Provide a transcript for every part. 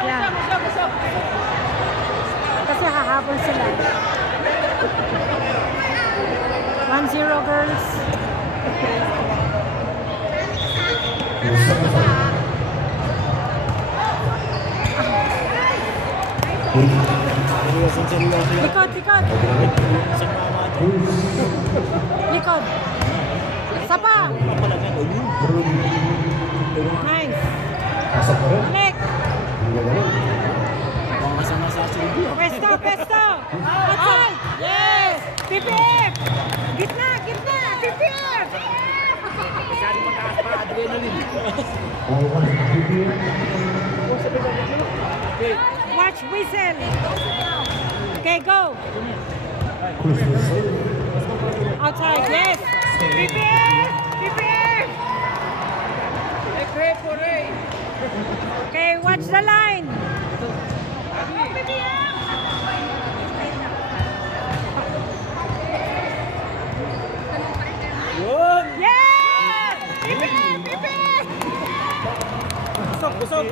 Yeah. Kasi hahabol sila. 1-0 girls. Likod, likod. Likod. Sapa. Nice. Balik. Pesto, pesto. Outside. Yes. PPF. Gitna, gitna. PPF. Watch whistle. Okay, go. Outside, yes. PPF. PPF. Okay, watch the line. Yes! PPF! PPF! Busog!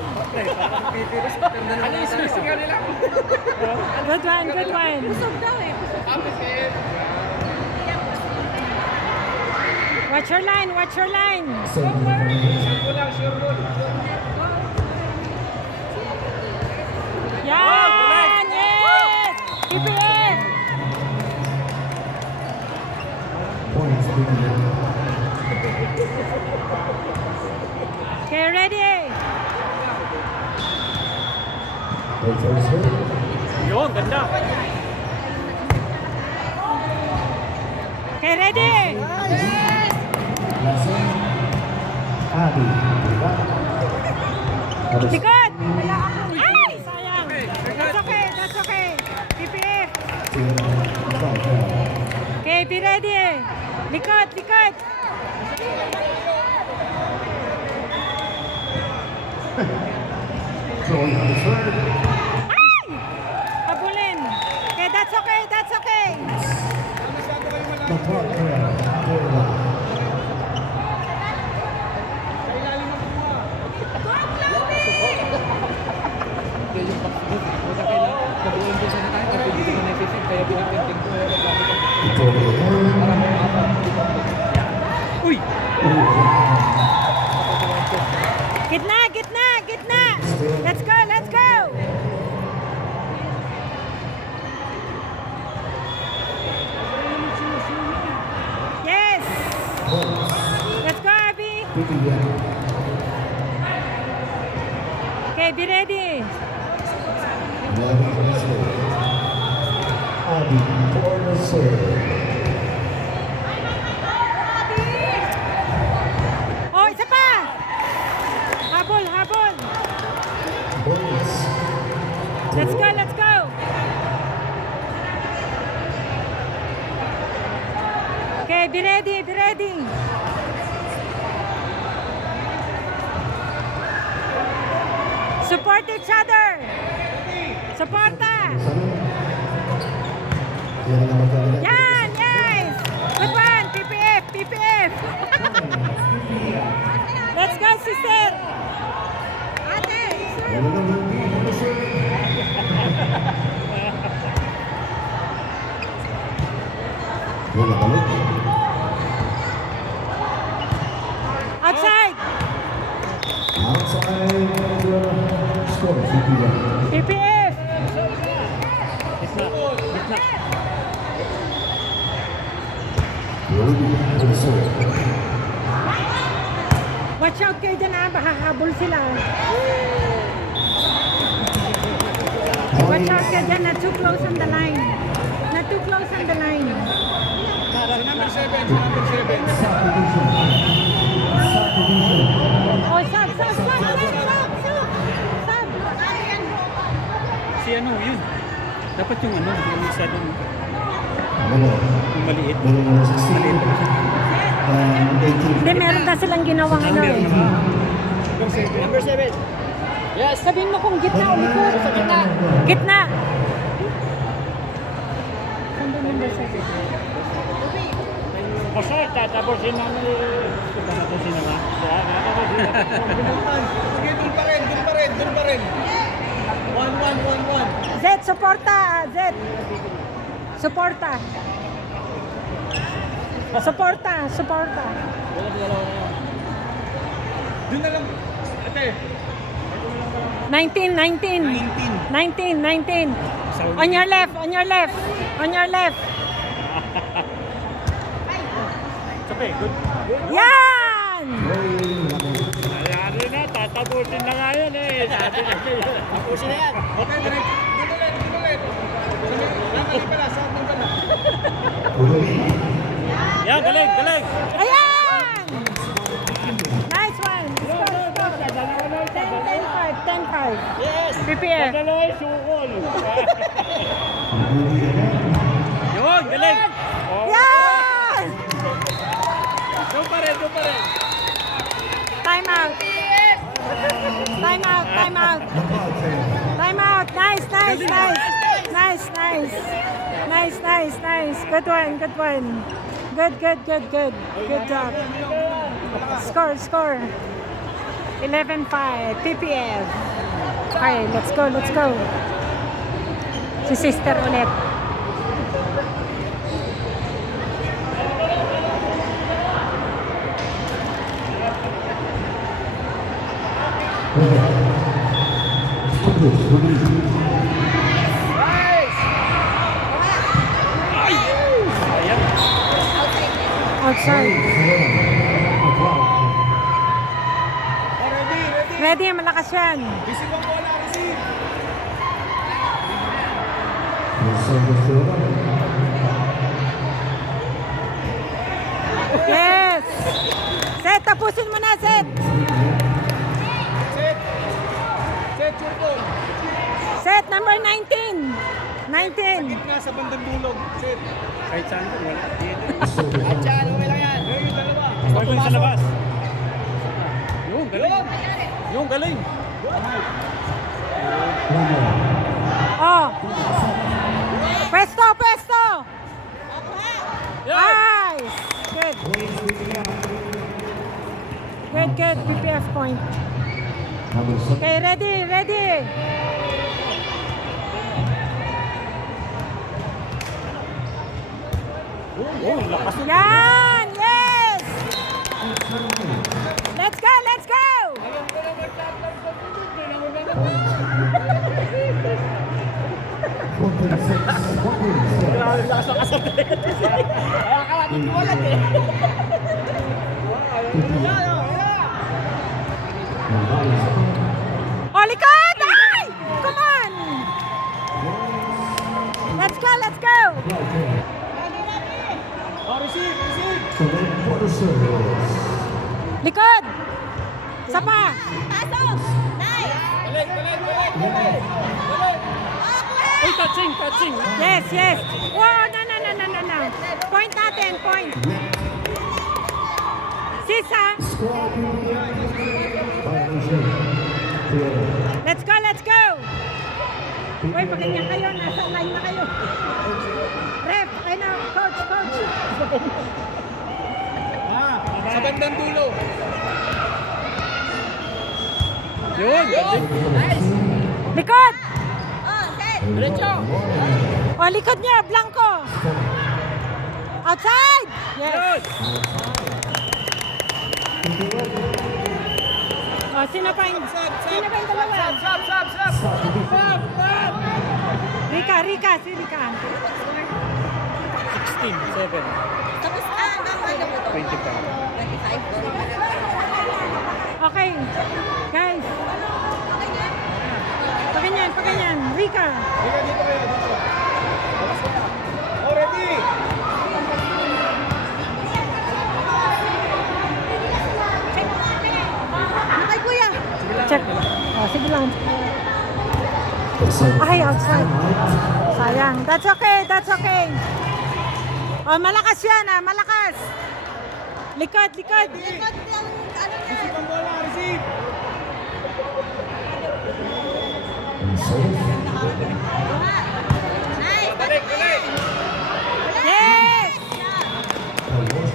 Good one, good one. Watch your line, watch your line. Yan! Yes! PPF! Okay, ready? Yun, ganda! Okay, ready? Likod! Ay! Sayang! That's okay, that's okay. PPF! Okay, be ready. Likod, likod! Ay! Pabulin! Okay, that's okay, that's okay. Uy! Gitna, gitna, gitna! Let's go, let's go! Yes! Let's go, Abby! Okay, be ready! Oh, isa pa! Habol, habol! Let's go, let's go! Okay, be ready, be ready! Support each other! Supporta! Yan, yes! Good one! PPF, PPF! Let's go, sister! Ate! Outside! PPF! Watch out kayo dyan, baka habol sila. Watch out kayo dyan, not too close on the line. Not too close on the line. Number 7, number 7. Oh, sub, sub, sub, sub, sub, sub. Sub. Si ano, yun. Dapat yung ano, yung masyadong maliit. Maliit. Hindi, meron kasi silang ginawang ano eh. Number 7. Yes. Sabihin mo kung gitna o likod. Sa gitna. Gitna. Saan ba number 7? Pasal, tatapusin namin. Tatapusin na ba? Sige, dun pa rin. 1-1. Z, suporta. Z. Suporta. Suporta. Dun na lang. Ate. 19. 19. On your left. Okay, good. Yan! Nangyari na, tatapusin na nga yun eh. Sabi na kayo. Tapusin na yan. Okay, dun ulit. Nakali pala, saan mo pala? Yan, galing. Ayan! Nice one. Score. 10-5. Yes! PPF. Padaloy, sukol. Yun, galing. Yan! Doon pa rin. Time out. Nice. Good one. Good job. Score. 11-5. PPF. Okay, let's go. Si sister ulit. Outside. Ready, malakas yan. Receive ang bola, receive. Yes! Set, tapusin mo na, Set. Set, your ball. Set, number 19. 19. Gitna sa bandang dulog. Set. Kahit saan ko, wala. At yan, okay lang yan. Yung dalawa. Basta ko sa labas. Yung galing. Oh. Pwesto. Nice. Good. PPF point. Okay, ready. Lakas. Yan! Yes! Let's go! Oh, likod! Ay! Come on! Let's go! Oh, receive. Likod! Sapa! Galing. Uy, touching. Yes! Wow, no. Point natin. Sisa! Let's go! Uy, pakinggan kayo. Nasa line na kayo. Ref, coach. Sa bandang dulo. Yun. Likod! Diretso. O, likod niya, Blanco! Outside! Yes! O, sino pa yung dalawa? Sab. Rika, si Rika. 16, 7, 25. Okay, guys. Paganyan. Rika. Dito kayo. Oh, ready. Nakay, kuya. Check. O, sige lang. Ay, outside. Sayang. That's okay. O, malakas yan, malakas. Likod. Receive ang bola, receive. Balik. Yes!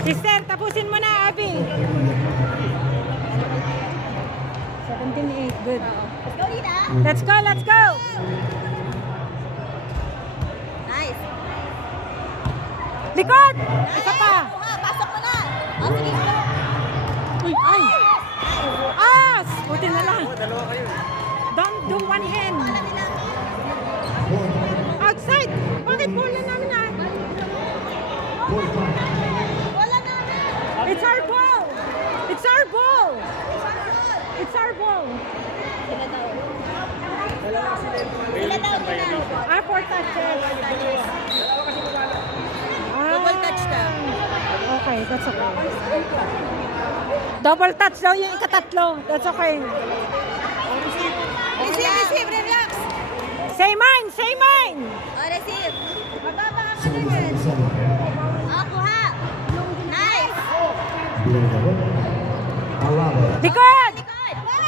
Sister, tapusin mo na, Abby. 17-8, good. Let's go, Rita. Let's go, let's go. Nice. Likod! Isa pa. Kuha, pasok mo na. O, sige. Uy, ay. As! Buti na lang. Don't do one hand. Outside. Bakit bola namin na? Wala na. It's our ball. It's our ball. It's our ball. Sila daw. Sila daw, sila. Ah, 4 touches. Double touch daw. Okay, that's okay. Double touch daw yung ikatatlo. That's okay. Receive, relax. Say mine, say mine. O, receive. Mababa ka na yan. O, kuha. Nice. Likod! Likod. O.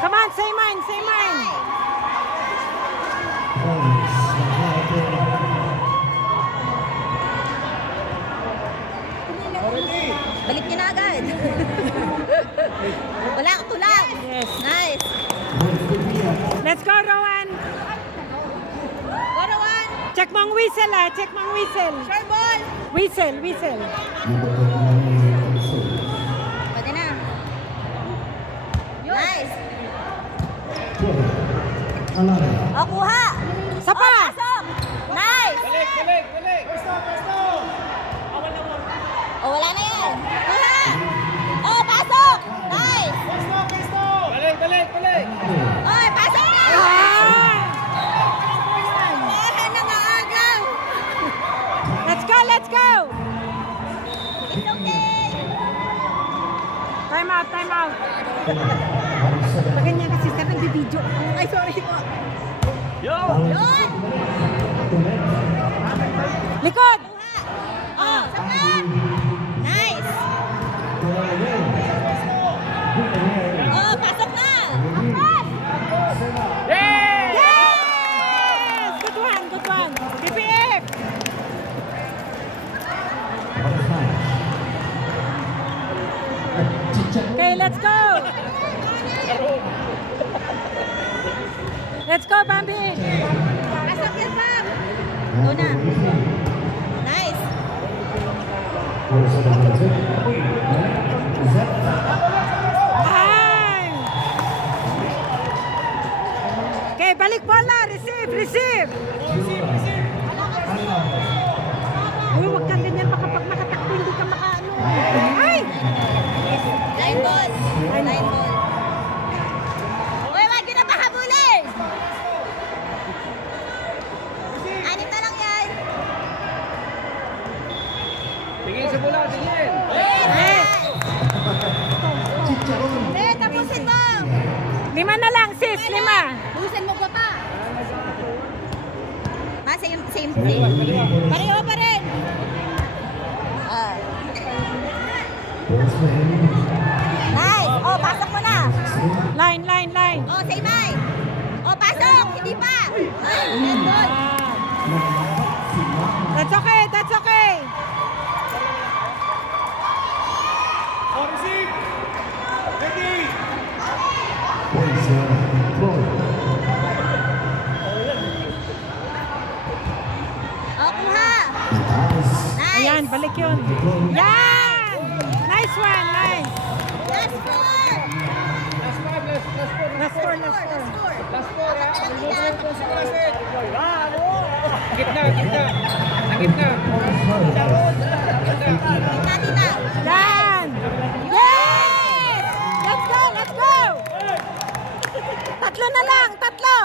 Come on, say mine, say mine. Balik niya na agad. Wala ka tulang. Yes. Nice. Let's go, Rowan. Go, one. Check mong whistle, ah. Check mong whistle. Sure ball. Whistle, whistle. Pwede na. Nice. O, kuha. Isa pa. O, pasok. Nice. Balik! O, wala na yan. Kuha. O, pasok. Nice. Balik! Oy, pasok na. Ah! Bahan na maagaw. Let's go, let's go. It's okay. Time out, time out. Ganyan kasi sister nag-video. Ay, sorry po. Yo! Yun. Likod! Kuha. O, saka. Nice. O, pasok na. Pass. Yay! Yes! Good one, good one. PPF! Okay, let's go! Let's go, Bambi! Pasok yan, Pam. Go na. Nice. Ay! Okay, balik bola! Receive, receive! Uy, huwag kang ganyan. Baka pag nakatakbo, hindi ka makaano. Ay! Line ball. Line ball. Uy, wag yun na pahabulin. Anit na lang yan. Tingin sa bola, tingin! Yes! Tapusin mo. 5 na lang, sis. 5. Tapusin mo pa pa. Same. Pareho pa rin. Nice. Oh, pasok mo na. Line, line, line. Oh, say Mai. Oh, pasok. Hindi pa. Ay, red ball. That's okay, that's okay. Receive! Ready! Oh, kuha. Nice. Ayan, balik yun. Yan! Nice one, nice. Last four. Last five, last four. Last score, last score. Last four, ha? Last four. Last four, si Klasen. Ano? Gitna. Sa gitna. Tita. Yan! Yes! Let's go, let's go! Tatlo na lang, tatlo!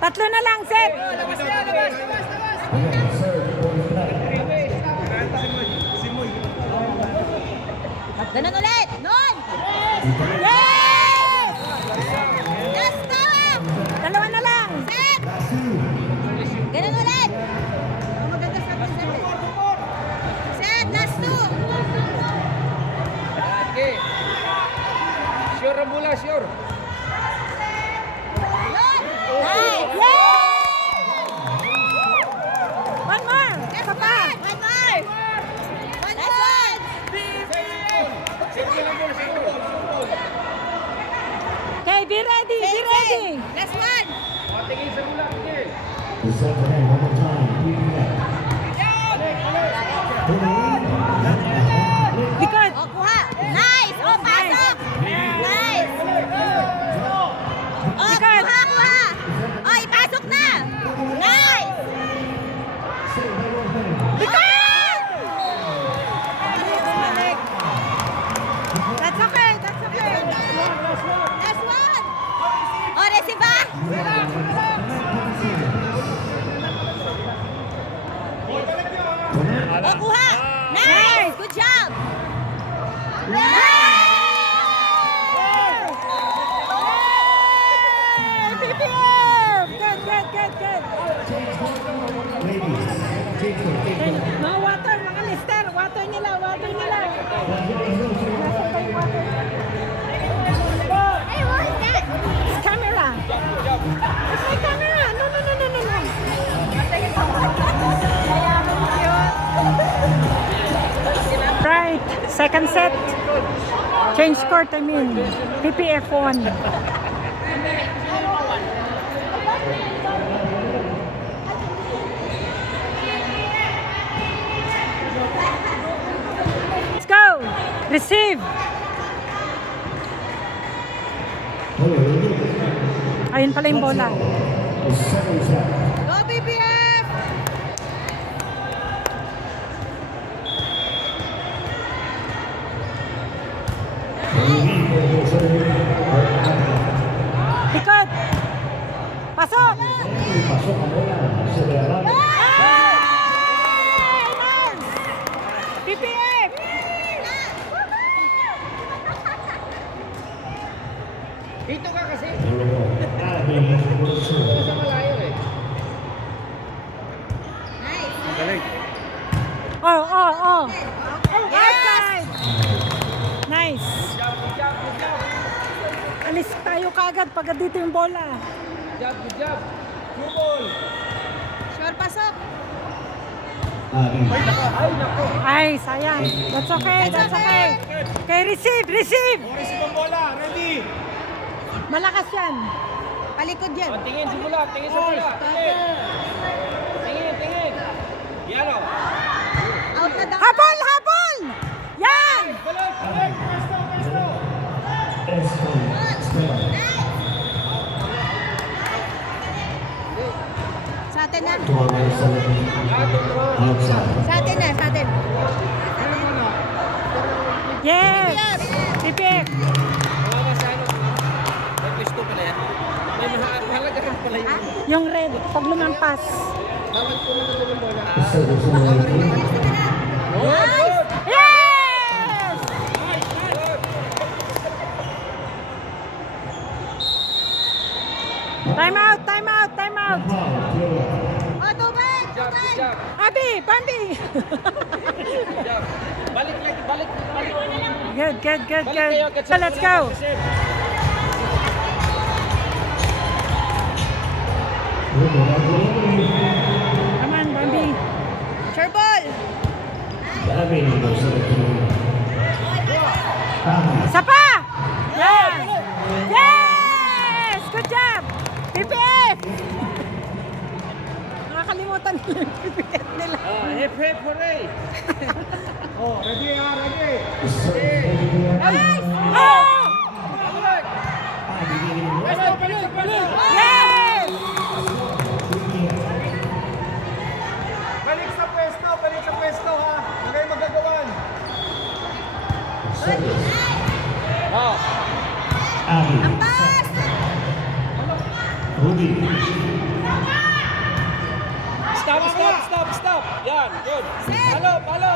Tatlo na lang, set! Labas. Ganun ulit. Nun. Yes! Last power. Dalawa na lang! Set. Ganun ulit. Maganda sa set. Set. Last two. Okay. Sure ang bola, sure. Nun. Nice. Yes! Last one. Tingin sa bulak, tingin. The second hand, one more time. PPF. Likod. O, kuha. Nice. O, pasok. Nice. O, kuha. O, ipasok na. Nice. Likod! Balik. That's okay, that's okay. Last one. O, receive ba? O, kuha. Nice. Good job. PPF! Good, good, good, good. Ladies, take it. Mga water, mga mister. Water nila, water nila. Nasa pa yung water. Hey, what is that? It's camera. It's my camera. No, no, no, no, no, no. Right. Second set. Change court, I mean. PPF 1. Let's go. Receive. Ayun pala yung bola. The second set. Go, BBF! Likod. Pasok. Pasok ang bola. Sa dalam. PPF. Dito ka kasi. Abi, Wilson. Sa malayo eh. Nice. Galing. Oh, oh, oh. Outside. Nice. Alis tayo kagad pag dito yung bola. Good job, good job. Blue ball. Sure, pasok. Abi. Ay, sayang. That's okay, that's okay. Okay, receive, receive. Oris pang bola. Ready. Malakas yan. Palikod yan. Tingin sa bulak, tingin sa bulak. Tingin. Tingin, tingin. Yan o. Out na daw. Habol, habol. Yan. Balik, balik. Presto, presto. Esto. Stella. Sa atin na. Tumagal sa labing. Outside. Sa atin na, sa atin. Yes. PPF. Mga sa ano. May presto pala yan. May mahalaga ka pala yun. Yung red, pag lumampas. Bawal ko na ito yung bola. The second set. Good, good. Yes. Time out, time out, time out. Foul. Taylor. O, tubig, Good job, good tubig. job. Abi, Bambi. Good job. Balik lagi, balik, balik. Good, good, good, Balik good. kayo, agad So sa let's bola. go. Receive. Come on, Bambi. Sure ball. Abi, goes to the team. Abi. Isa pa. Yes. Yes. Good job. PPF. Nakakalimutan nila yung PPF nila. Hip, hip, hooray. Oh, ready ha, ready. The second Nice. Oh. Balik. Presto, balik, balik. Yes. Balik sa pwesto ha. Huwag kayong magagawan. Oh. Abi. Pass. Rudy. Stop, stop, stop, stop. Yan, good. Palo, palo.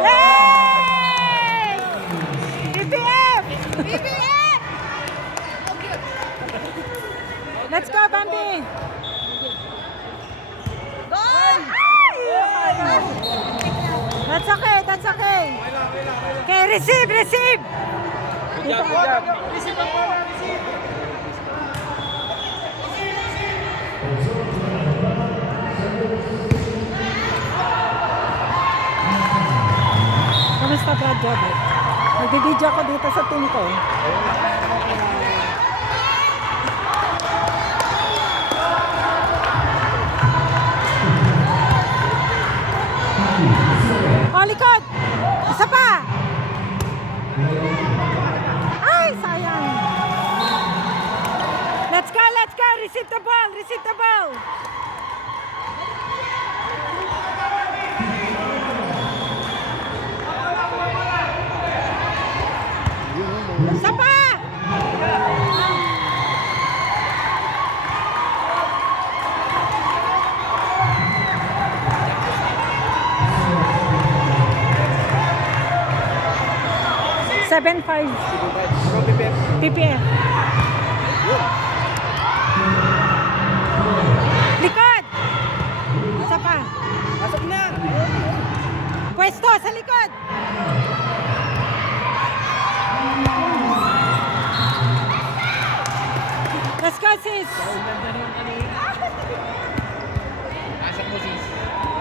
Yes. PPF. BBF! Let's go, Bambi. Go! That's okay, that's okay. Okay, receive, receive. Good job, good job. Receive ang bola, receive. Kamusta, Brad Jobert? Nag-video ako dito sa team ko. receive the ball, receive the ball. Isa pa! Seven five PPF. Likod! Isa pa. Pasok na! Pwesto sa likod. Let's go, sis. Pasok mo, sis.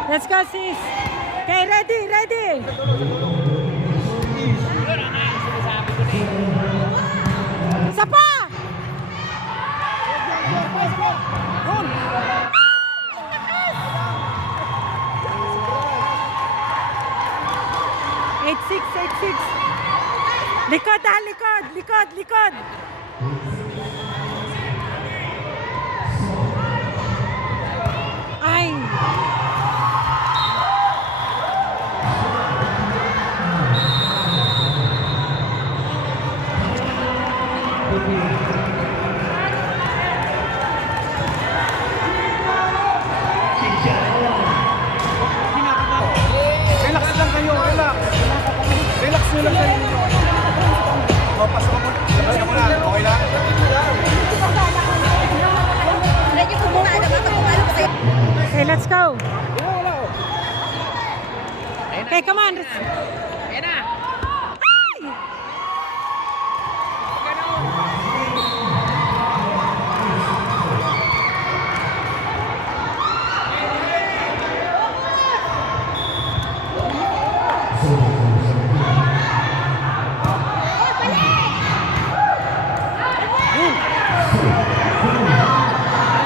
Let's go, sis. Okay, ready, ready. Isa pa! Eight six, 8-6. Likod ha, likod, likod, likod. Ay. Relax lang kayo, relax. Relax nyo lang kayo. Pasok mo. Pasok mo na. Okay lang? Ready po muna. Ano ba? Pagpapalo ko sa'yo. Okay, let's go. Okay, come on. Ayan na! Ay!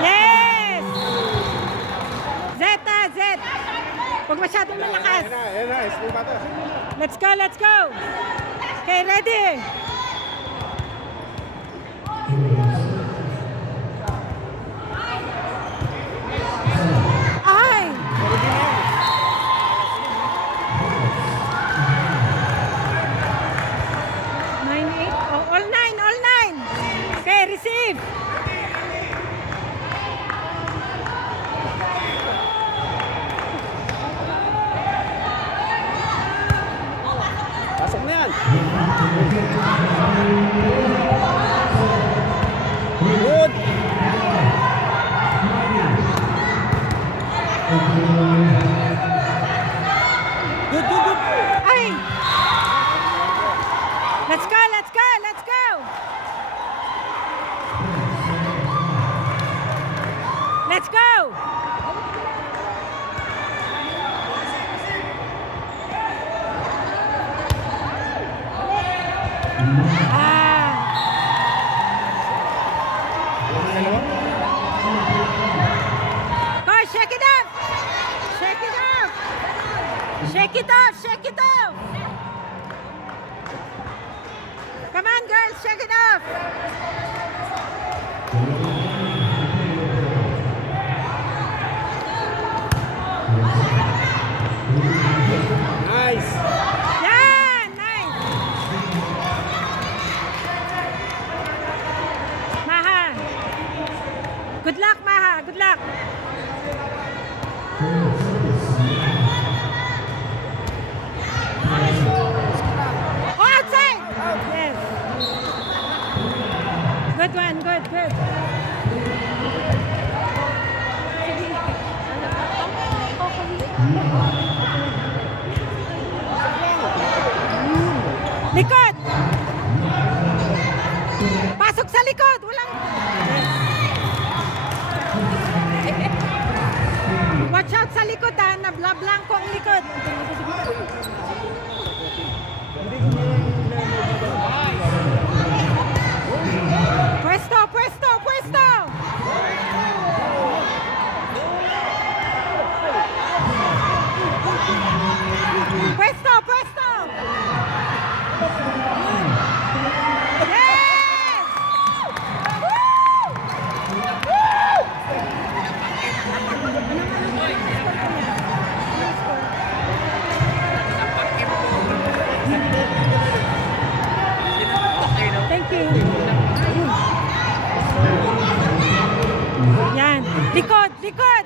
Yes! Zeta, Zet. Huwag masyadong malakas. Ayan na. School ba ito? Let's go, let's go. Okay, ready? Ay! Nine, eight. Oh, all nine, all nine. Okay, receive. Pasok na yan! Good! Good, good, good! Ay! Let's go, let's go, let's go. Let's go. Go, shake it up. Shake it up. Shake it off, shake it off. Come on, girls, shake it off. Nice! Yeah, nice. Maha. Good luck, Maha. Good luck. Oh, outside. Yes. Good one. Good, good. Likod. Pasok sa likod. Walang... Watch out sa likod ha. Nabla-blanco ang likod. Pwesto, pwesto, pwesto. Pwesto, pwesto. Yes! Woo! Yan. Likod, likod.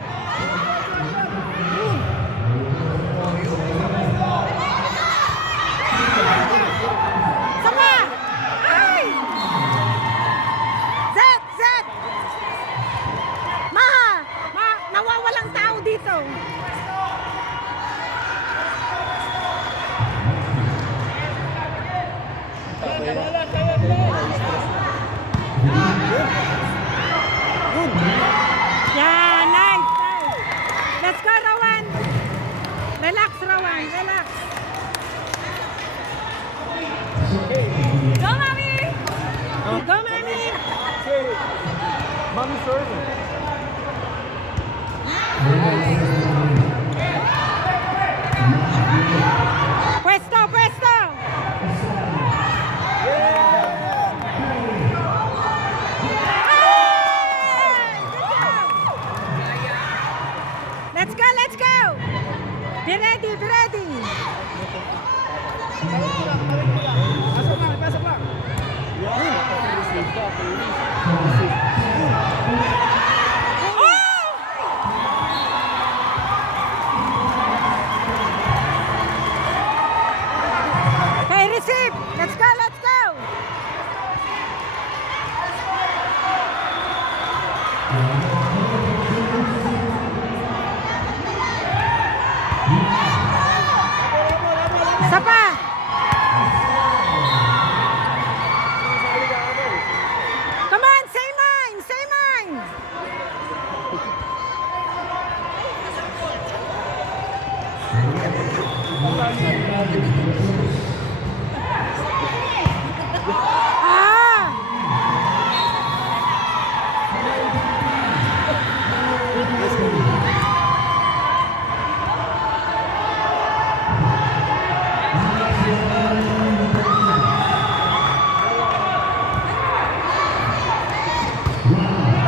Sama. Ay! Zet, Zet. Nawawalang tao dito. Yeah, nice, nice. Let's go, Rowan. Relax, Rowan, relax. Go, Mommy. Go, Mommy. Mommy serving. Puesto, puesto. Let's go, let's go. Be ready, be ready. Pasok lang, pasok lang. Okay, receive. Let's go, let's go. Isa pa. Come on, say mine, say mine. Ah!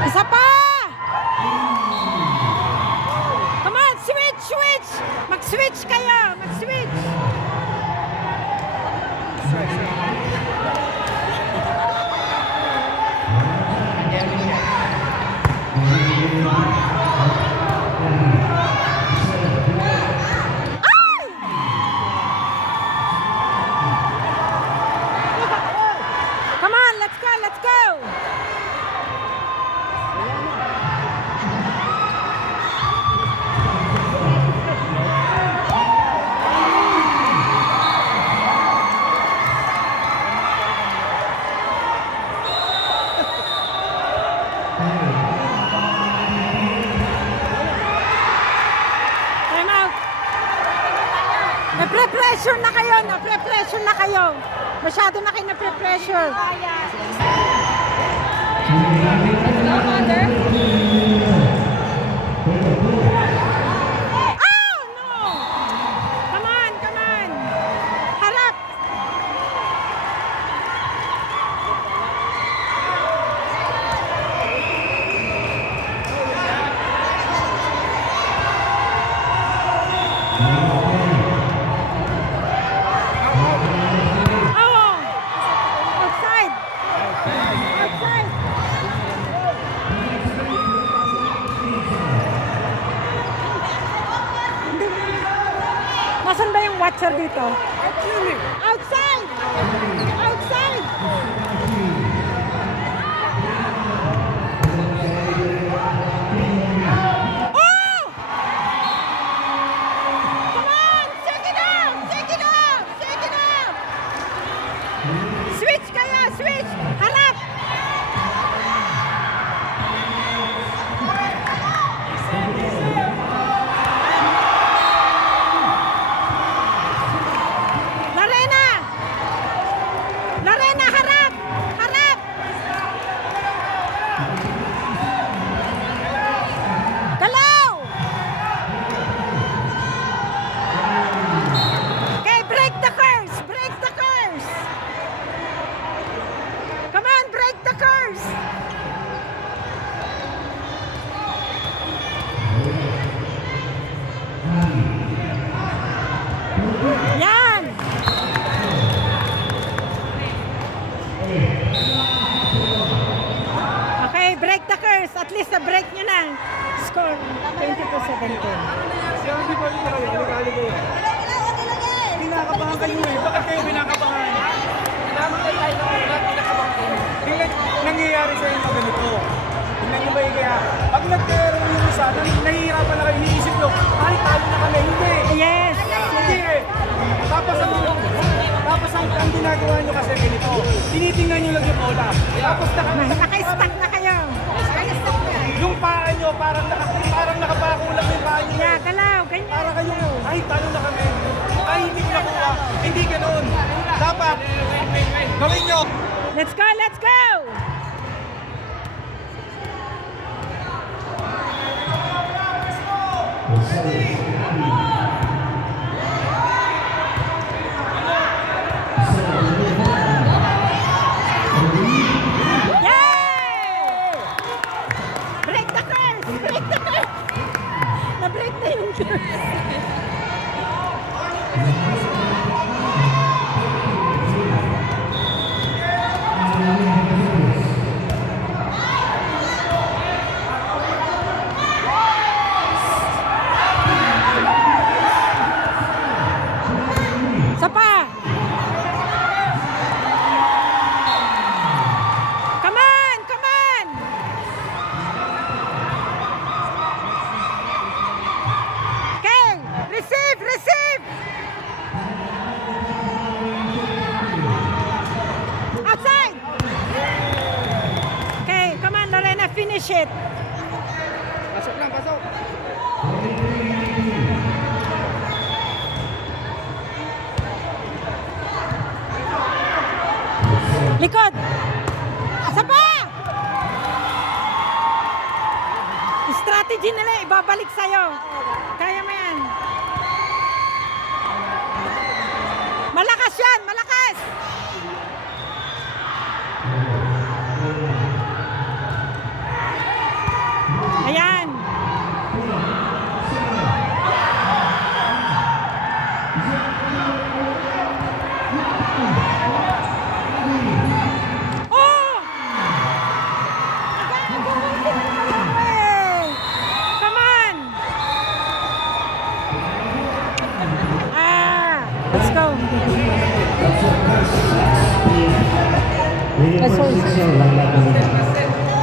Isa pa! Come on, switch, switch! Mag-switch kayo, mag-switch! Ay! Come on, let's go, let's go! Time out. Na-pre-pressure na kayo, na-pre-pressure na kayo. Masyado na kayo na-pre-pressure. Oh, no! Come on, come on. Harap. Oh! Outside! Outside! Nasaan ba yung watcher dito? Outside! Outside! Oh! Come on! Shake it up! Shake it up! Shake it up! Switch kaya! Switch! Harap! Lorena! Lorena, harap! Harap! Galaw! Okay, break the curse! Break the curse! Come on, break the curse! Yan! Okay, break at least na-break nyo na. Score, 22-17. Siya, hindi pa rin kayo. Halikali kayo. Pinakabahan kayo eh. Bakit kayo pinakabahan? Lamang kayo tayo ng pinakabahan. Tingnan, nangyayari sa inyo ganito. Tingnan nyo ba yung kaya? Pag nagkaroon yung isa, nahihirapan na kayo, iniisip nyo, ay, talo na kami. Hindi. Yes. Hindi eh. Tapos ang ginagawa nyo kasi ganito. Tinitingnan nyo lang yung bola. Tapos Naka-stack na kayo. yung paa nyo, parang nakapako lang yung paa nyo. Yeah, galaw, ganyan. Para kayong, ay, talo na kami. Ay, hindi ko nakuha. Hindi ganun. Dapat, gawin nyo. Let's go, let's go! Yay! Break the curse! Break the curse! Na-break na yung curse. Isa pa! Come on! Come on! Okay! Receive! Receive! Outside! Okay, come on Lorena, finish it! Pasok lang, pasok. Likod! Isa pa! Strategy nila, ibabalik sa'yo. Kaya mo yan. Malakas yan! Malakas! Ayan. Oh! Come on! Let's go.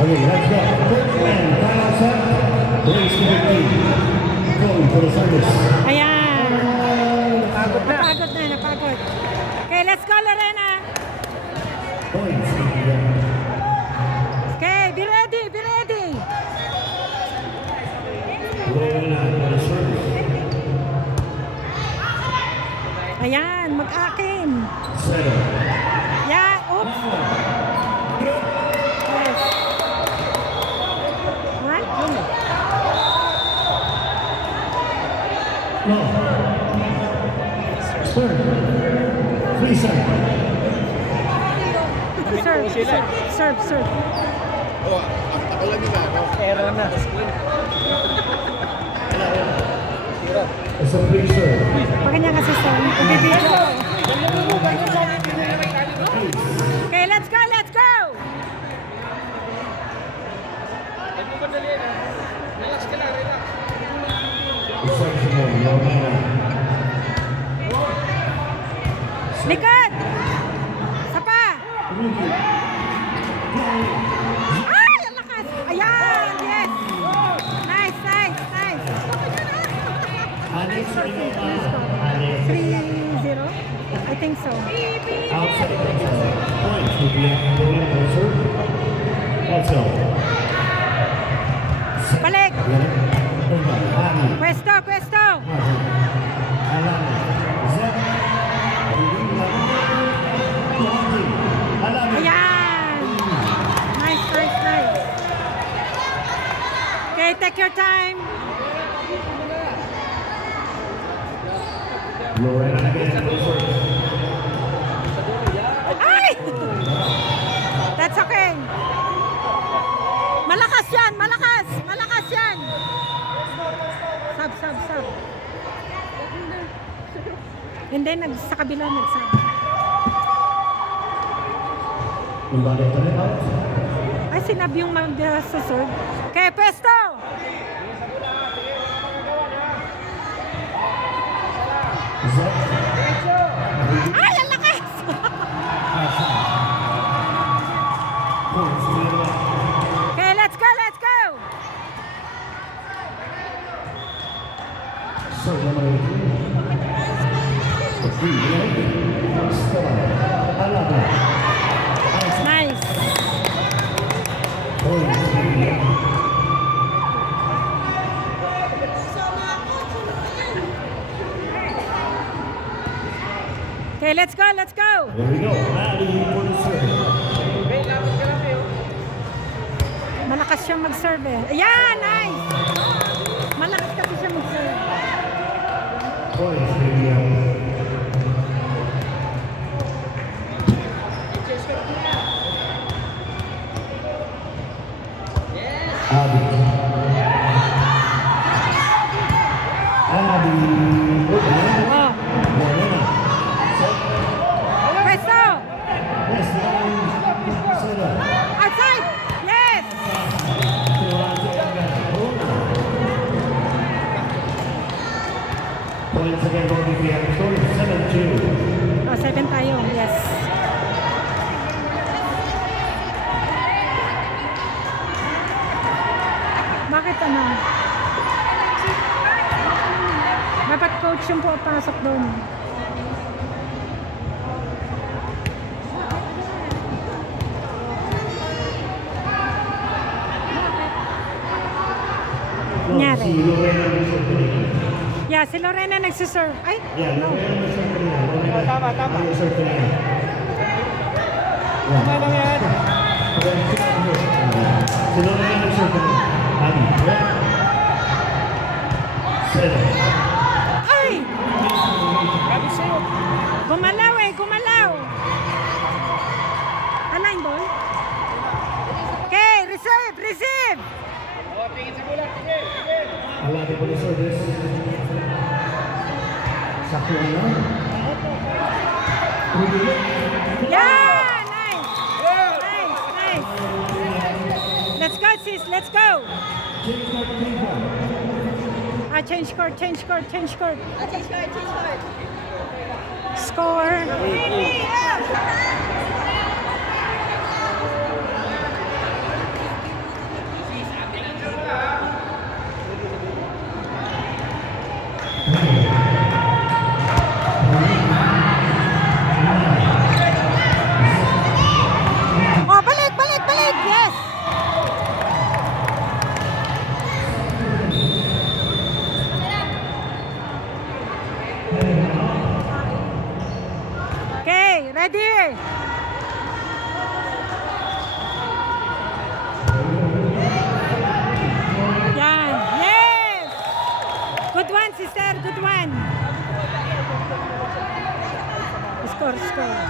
Okay, let's go. First man, final set. Brings to the team. Going for the service. Ayan. Napagod na, napagod. Okay, let's go, Lorena. Points. Indiana. Okay, be ready, be ready. Lorena for the service. Ayan, mag-akin. Settle. Yeah, oops. Yes. What? No. Serve. Free serve. Serve, serve, serve. Error na. It's a free serve. Pag ganyan kasi sa video. Okay, let's go, let's go. Ay, pumadali na. Relax ka lang, relax. Exceptional, Lorena. Likod. Isa pa. Ay, ang lakas. Ayan, yes. Nice, nice, nice. Alex Rinova. Alex. 3-0? I think so. Outside points will be Lorena for serve. Let's go. Balik. Ani. Questo, questo. Alana. Zep. Alana. Ayan. Nice, nice, nice. Okay, take your time. Lorena again for serve. Ay! That's okay. Malakas yan, malakas. Malakas yan. Sub, sub, sub. And then, sa kabila, nagsab. Kembali ke out. Ay, sinabi yung mag-serve? Okay, pwesto! Ay, ang lakas! Points to the left. Okay, let's go, let's go! Serve number 3. 3 leg. Stella Alaba. Nice. Points to the left. Okay, let's go, let's go! There we go. Maddie for the serve. Malakas siyang mag-serve eh. Ayan, nice! Malakas kasi siya mag-serve. Points to the left. Abby. Abby. Oh, Morena. pwesto! Yes, Stella. Outside! Yes! Points again for BPM. Score 7-2. Oh, 7 tayo. Yes. Bakit ano? Dapat coach yung pupasok doon. Nangyari. Si Lorena nagserve. Yeah, si Lorena nagsiserve. Ay, Yeah, no. Lorena nagserve kanina. Lorena. Tama, tama. Nagserve kanina. Tama lang yan. Si Lorena nagserve kanina. Abby. Seven. Ay! Gabi sa'yo. Gumalaw eh, gumalaw. Align ball. Okay, receive, receive. Alati po ni service. Sakto na. Yeah, nice. Nice, nice. Let's go, sis, let's go. Ah, change court, change court, change court. Oh, change card, change card. Score. Oh, balik, balik, balik. Yes. Okay, ready? Yan. Yes. Good one, sister. Good one. Score, score.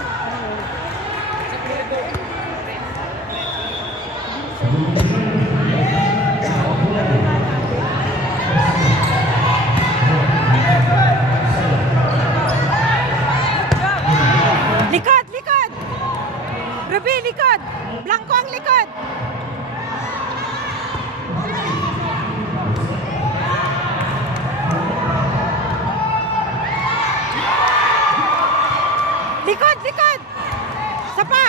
Likod, likod. Ruby, likod. Blanco ang likod. Likod, likod. Sapa.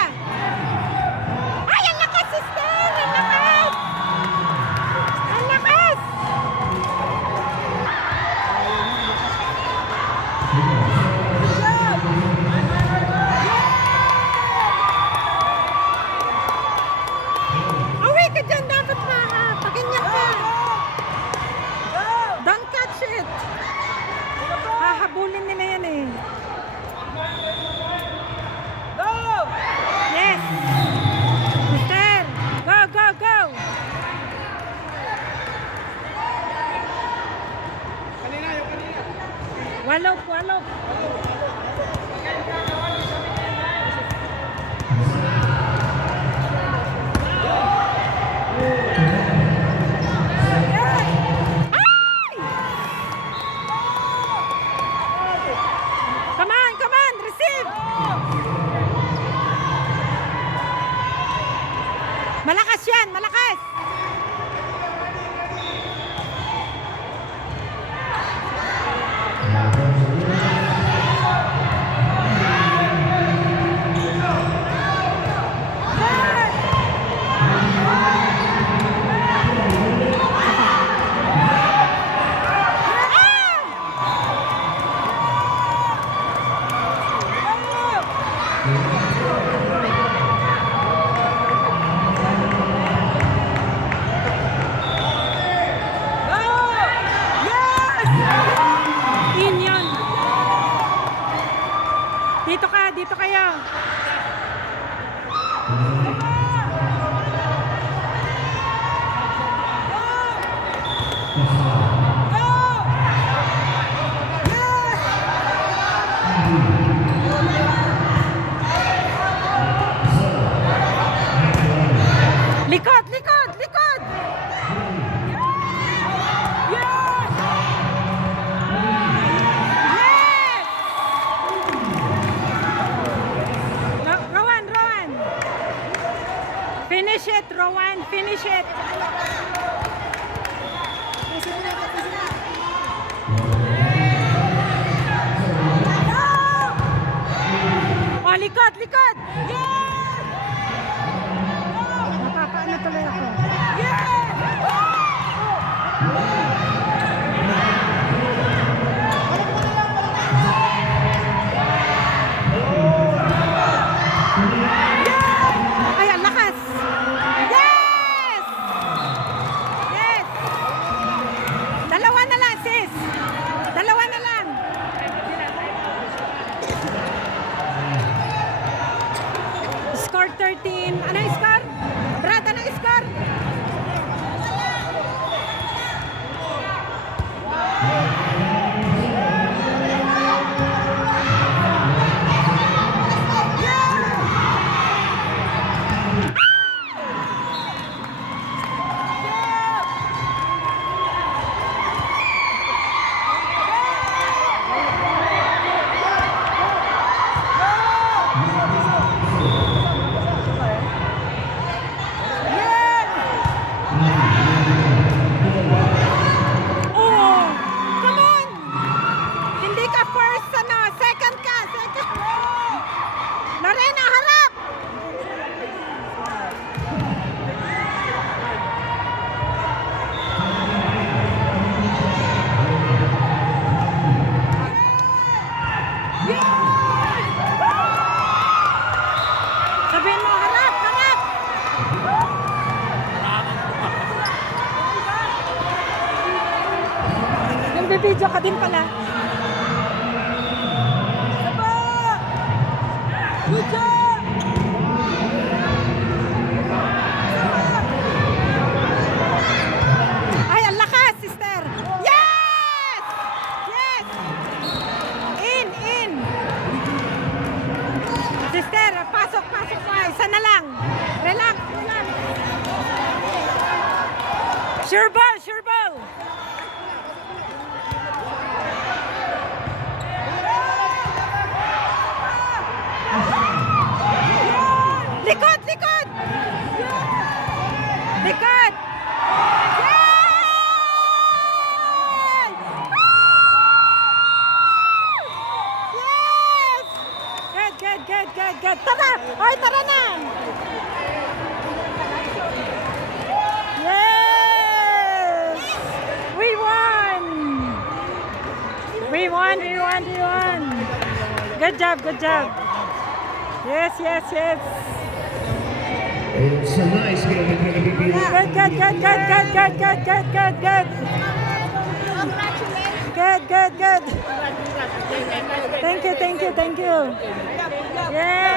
Ay, ang lakas, sister. Ang lakas. Ang lakas. Away ka dyan. Dapat pakinyak ka. Don't catch it. Hahabulin nila yan eh. Yes. Sister. Go, go, go. Walop, walop. Ay! Come on, receive. Malakas yan. Likod, likod, likod! Yes! Yes! Rowan, Rowan! Finish it, Rowan, finish it! Oh, likod, likod! Yes! Napapaano tuloy ako. Ay, ang lakas! Yes! Yes! Dalawa na lang, sis! Dalawa na lang! Score 13. Ano yung score? Brad, ano yung score? Oh, come on! Hindi ka first, ano, second ka, second. Lorena, harap! Sabihin mo, harap, harap! Nagbibideo ka din pala. Good job! Ay, ang lakas, sister! Yes! Yes! In! Sister, pasok pa. Isa na lang. Relax, relax. Sure ball, sure ball. Likod, likod! Likod! Yes! Yes! Good. Tara! Oy, tara na! Yes! We won! We won! Good job. Yes. It's a nice game. It's going to be Good. Good. Thank you. Yes.